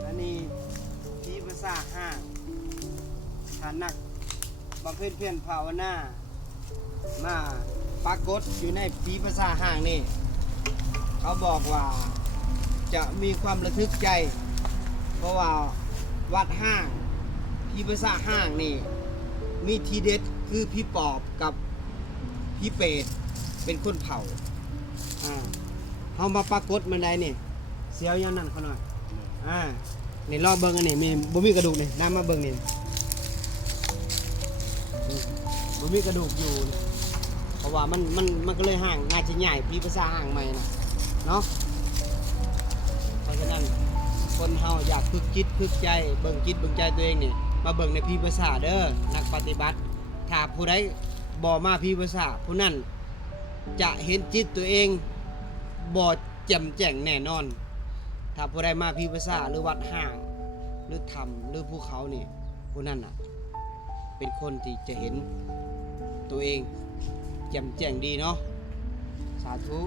อันนี้ที่ภาษาห้างฐานนักบำเพ็ญเพียรภาวนามาปรากฏอยู่ในปีภาษาห้างนี่เขาบอกว่าจะมีความระทึกใจเพราะว่าวัดห้างพี่ภาษาห้างนี่มีทีเด็ดคือพี่ปอบกับพี่เปรตเป็นคนเผาเขามาปรากฏมันได้นี่เสียวยังนั่นเขาหน่อยนี่รอบเบิ้งอันนี้มีบ่มีกระดูกนี่น้ำมาเบิ้งนี่บ่มีกระดูกอยู่เพราะว่ามันก็เลยห่างน่าจะใหญ่พี่ภาษาห่างใหม่นะเนาะเพราะฉะนั้นคนเฮาอยากฝึกจิตฝึกใจเบิ่งจิตเบิ่งใจตัวเองนี่มาเบิ่งในพี่ภาษาเด้อนักปฏิบัติถ้าผู้ใดบ่มาพี่ภาษาผู้นั้นจะเห็นจิตตัวเองบ่แจ่มแจ้งแน่นอนถ้าผู้ใดมาพี่ภาษาหรือวัดห้างหรือธรรมหรือภูเขานี่ผู้นั้นน่ะเป็นคนที่จะเห็นตัวเองแจ่มแจ้งดีเนาะสาธุ